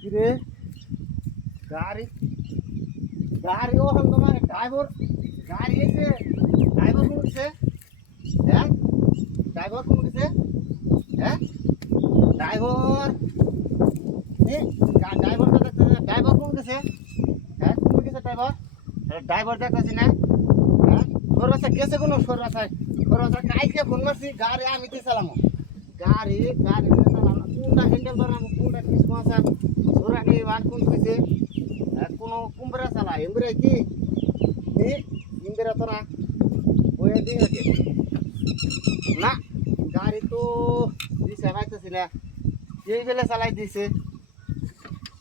কিরে গাড়ি গাড়ি ওখান তোমার ড্রাইভার গাড়ি এসে ড্রাইভার কোন দিছে হ্যাঁ ড্রাইভার কোন দিছে হ্যাঁ ড্রাইভার ড্রাইভারটা দেখতেছে ড্রাইভার কোন দিছে হ্যাঁ কোন দিছে ড্রাইভার ড্রাইভার দেখতেছি না হ্যাঁ সরাসরি গেছে কোনো সরাসরি কাইকে ফোন মারছি গাড়ি আমি তো চালামো গাড়ি গাড়ি চালাম কোনটা হ্যান্ডেল ধরাম কোনটা কিসমা সরানি বার কোন কইছে কোনো কুম্বরা চালা এমবরে কি ইমবেরা তো না ওই দিন আছে না গাড়ি তো দিছে পাইতেছি না এই বেলে চালাই দিছে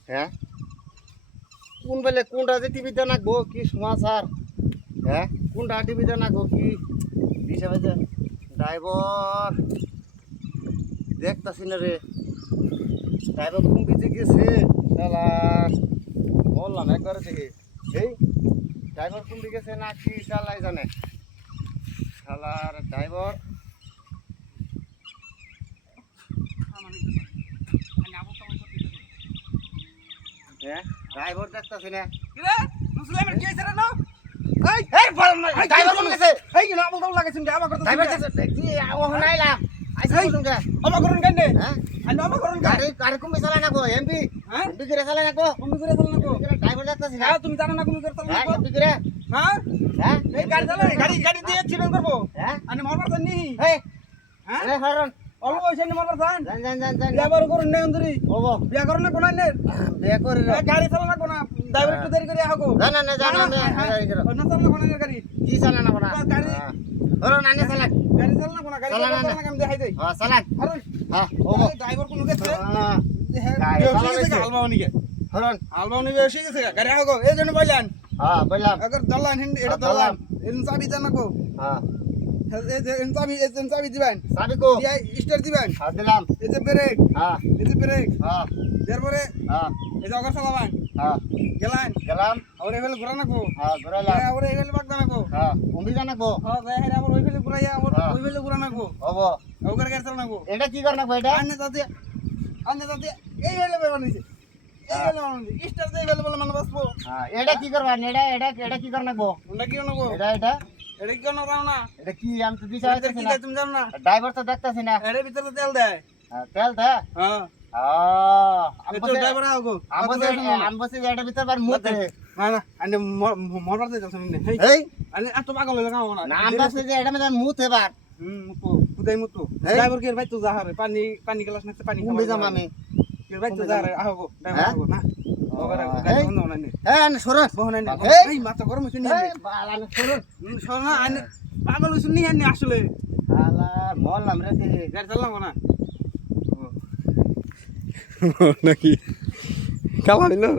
হ্যাঁ কোন বেলে কোনটা যে টিভিতে নাকবো কি সমাচার হ্যাঁ কোনটা টিভিতে নাকবো কি দিছে পাইছে ড্রাইভার দেখতাছি না রে ড্রাইভার কোন দিকে গেছে শালা বললাম একবারে দেখি এই ড্রাইভার কোন দিকে গেছে না কি চালাই জানে শালার ড্রাইভার হ্যাঁ ড্রাইভার দেখতাছি না রে মুসলিমের কি হইছে রে না এই এই ড্রাইভার কোন গেছে এই না বলতো লাগাইছেন রে আমার কথা ড্রাইভার গেছে কি ওখানে আইলাম আইছে কোন কে আমা করুন কেন হ্যাঁ আইনো আমা করুন গাড়ি গাড়ি কমে চালা না গো এমপি হ্যাঁ এমপি করে চালা না গো তুমি করে চালান না তো ড্রাইভার দেখতাছি না হ্যাঁ তুমি জানো না তুমি করে চালান হ্যাঁ না এমপি করে হ্যাঁ হ্যাঁ এই গাড়ি চালান গাড়ি দিয়ে চিরন করব হ্যাঁ আনি মারবার জানি এই হ্যাঁ আরে হরন অল্প হইছে নি মারবার জান জান ড্রাইভার করুন না অন্তরি ওগো বিয়া করুন না কোন নে বিয়ে করে গাড়ি চালান না কোন ড্রাইভার একটু দেরি করে আহো জানা না জানা না না চালান কোন গাড়ি কি চালা না বড়া গাড়ি হরন আনে চালা গাড়ি চালান না কোন গাড়ি চালান না আমি দেখাই দেই হ্যাঁ চালা আরে হ্যাঁ ওগো ড্রাইভার কোন গেছে হ্যাঁ আলমাউনিকে হরন আলমাউনিকে এসে গেছে গাড়ি আহো এই জন্য বললেন হ্যাঁ বললাম अगर दलान हिंद এটা দলান এন চাবি জানা কো হ্যাঁ এই যে এন চাবি দিবেন সাবি কো দিয়াই স্টার দিবেন হ্যাঁ দিলাম এই যে ব্রেক হ্যাঁ এই যে ব্রেক হ্যাঁ তারপরে হ্যাঁ এই যে অগর চালাবেন হ্যাঁ গেলান গেলাম আর এই বেলে ঘোরানা কো হ্যাঁ ঘুরাইলাম আর এই বেলে বাগদানা কো হ্যাঁ কুম্ভি জানা গো হ্যাঁ যাই হেরা আর ওই বেলে ঘুরাইয়া আর ওই বেলে ঘোরানা কো ওগো ওগর গাড়ি চালানা কো এটা কি করনা কইটা আন্নে তাতে এই বেলে বানাইছে এই বেলে বানাইছে স্টার এই বেলে বলে মানে বাসবো হ্যাঁ এটা কি করবা এটা এটা এটা কি করনা গো ওটা কি না কো এটা এটা এটা কি না রাও না এটা কি আমি তো দিশা এটা কি হইতেছি না তুমি জানো না ড্রাইভার তো দেখতাছি না এর ভিতরে তেল দেয় তেল দে হ্যাঁ আমি তো ড্রাইভার আগো বসে এটা ভিতর বার মুতে না না আন্নে মরবার দে যাচ্ছেন নে এই আন্নে এত পাগল হয়ে গাও না নাম বসে যে এটা মধ্যে মুতে বার মুতো কুদাই মুতো এই? ড্রাইভার কে ভাই তো যাহারে পানি পানি গ্লাস নাতে পানি কুম্ভি যাম আমি কে ভাই তো যাহারে আগো ড্রাইভার আগো না ওগরে গাড়ি বন্ধ না নে হ্যাঁ সরস বহনা নে এই? এই মাথা গরম হইছে নি এই বালান সরস শোনা আন্নে পাগল হইছ নি আন্নে আসলে আলা মরলাম রে দিলি গাড়ি চালাম না নাকি কালা হইলো